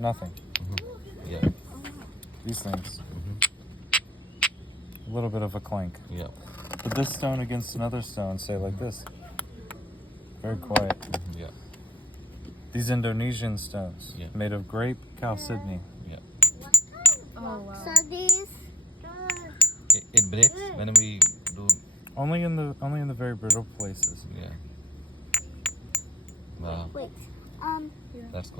Nothing. Yeah. These things. A little bit of a clank. Yeah. But this stone against another stone, say like this. Very quiet. Yeah. These Indonesian stones, Yeah. made of grape chalcedony. Yeah. Oh wow. So these. It breaks when we do. Only in the very brittle places. Yeah. Wow. Wait. That's cool.